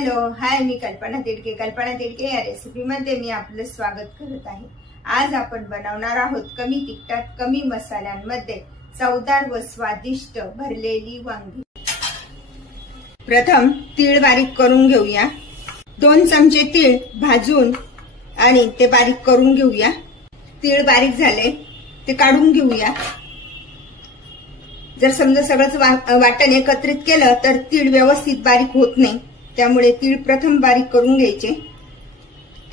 Hello hi, मी कल्पना तिडके या रेसिपीमध्ये मी आपलं स्वागत करत आहे। आज आपण बनवणार आहोत कमी तिखटात कमी मसाल्यांमध्ये चवदार व स्वादिष्ट भरलेली वांगी। प्रथम तीळ बारीक करून घेऊया। 2 चमचे तीळ भाजून आणि ते बारीक करून घेऊया। तीळ बारीक झाले ते काढून घेऊया। जर समजा सगळंच वाटण एकत्रित केलं तर तीळ व्यवस्थित बारीक होत नाही, त्यामुळे तीळ प्रथम बारीक करून घ्यायचे।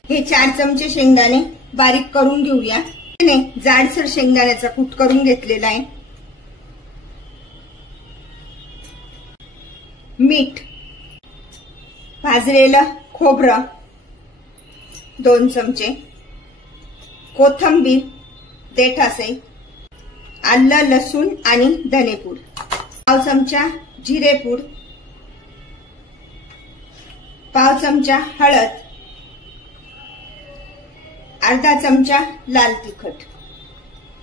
हे 4 चमचे शेंगदाणे बारीक करून घेऊया। जाडसर शेंगदाण्याचा कूट करून घेतलेला आहे। मीठ, भाजलेलं खोबरं 2 चमचे, कोथिंबीर देठासहित, आलं लसूण आणि धनेपूड, पाव चमचा जिरेपूड, पाव चमचा हळद, अर्धा चमचा लाल तिखट।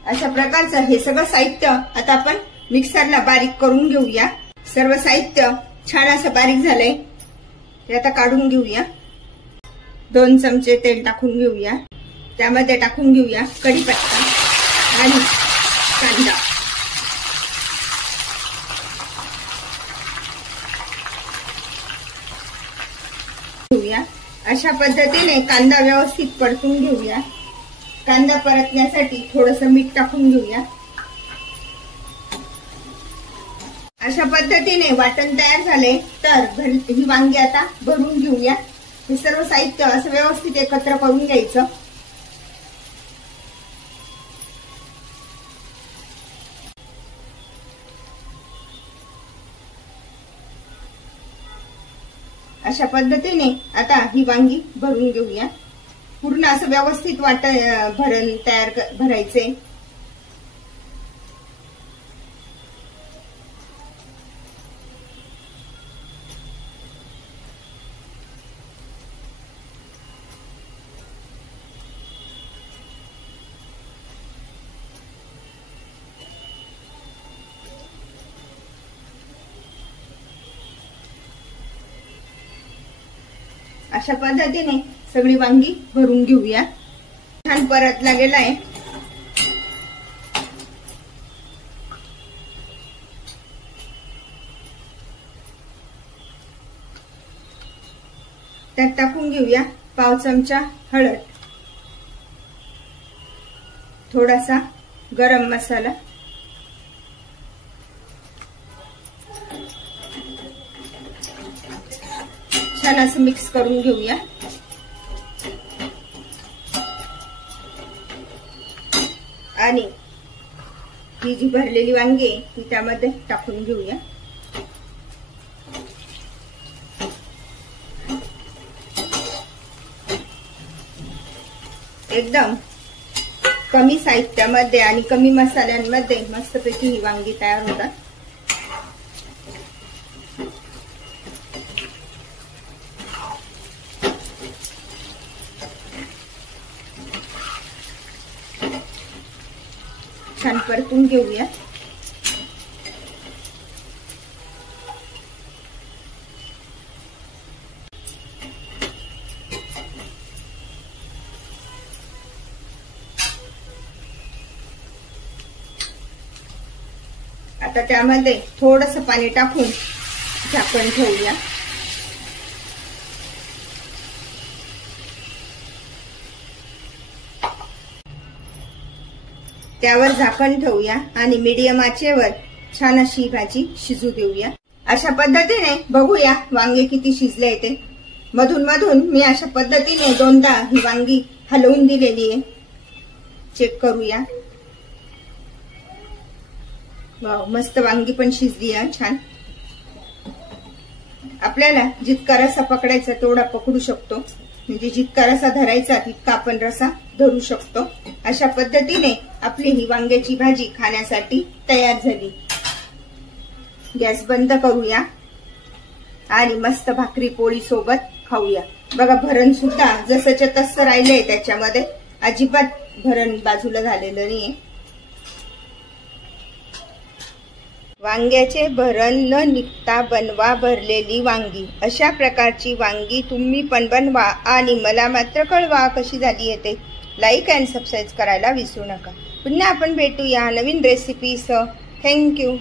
अशा प्रकारचं हे सगळं साहित्य आता आपण मिक्सरला बारीक करून घेऊया। सर्व साहित्य छान असं बारीक झालंय, ते आता काढून घेऊया। 2 चमचे तेल टाकून घेऊया। त्यामध्ये टाकून घेऊया कढीपत्ता आणि कांदा। घेऊया अशा पद्धतीने कांदा व्यवस्थित परतून घेऊया। कांदा परतण्यासाठी थोडंसं मीठ टाकून घेऊया। अशा पद्धतीने वाटण तयार झाले तर ही वांगी आता भरून घेऊया। हे सर्व साहित्य असं व्यवस्थित एकत्र करून घ्यायचं। अशा पद्धतीने आता ही वांगी भरून घेऊया। पूर्ण असं व्यवस्थित भरण भरायचे। अशा पद्धतीने सगळी वांगी भरून घेऊया। छान परतला गेलाय। त्यात टाकून घेऊया पाव चमचा हळद, थोडासा गरम मसाला, छान असं मिक्स करून घेऊया। आणि ही जी भरलेली वांगी ती त्यामध्ये टाकून घेऊया। एकदम कमी साहित्यामध्ये आणि कमी मसाल्यांमध्ये मस्तपैकी ही वांगी तयार होतात। छान परतून घेऊया। आता त्यामध्ये थोडंसं पाणी टाकून झाकण ठेवूया। त्यावर झाकण ठेवूया आणि मीडियम आचेवर छान अशी भाजी शिजू देऊया। अशा पद्धतीने बघूया वांगे किती शिजले ते। मधून मधून मी अशा पद्धतीने 2दा ही वांगी हलवून दिलेली आहे। चेक करूया। वाव, मस्त वांगी पण शिजली आहे छान। आपल्याला जितका रसा पकडायचा तेवढा पकडू शकतो, म्हणजे जितका रसा धरायचा तितका आपण रसा धरू शकतो। अशा पद्धतीने आपली ही वांग्याची भाजी खाण्यासाठी तयार झाली। गॅस बंद करूया आणि मस्त भाकरी पोळी सोबत खाऊया। बघा, भरण सुद्धा जसंच्या तसं राहिलंय, त्याच्यामध्ये अजिबात भरण बाजूला झालेलं नाहीये। वांग्याचे भरण न निघता बनवा भरलेली वांगी। अशा प्रकारची वांगी तुम्ही पण बनवा आणि मला मात्र कळवा कशी झाली येते। लाईक अँड सबस्क्राईब करायला विसरू नका। पुन्हा आपण भेटूया नवीन रेसिपीसह। थँक्यू।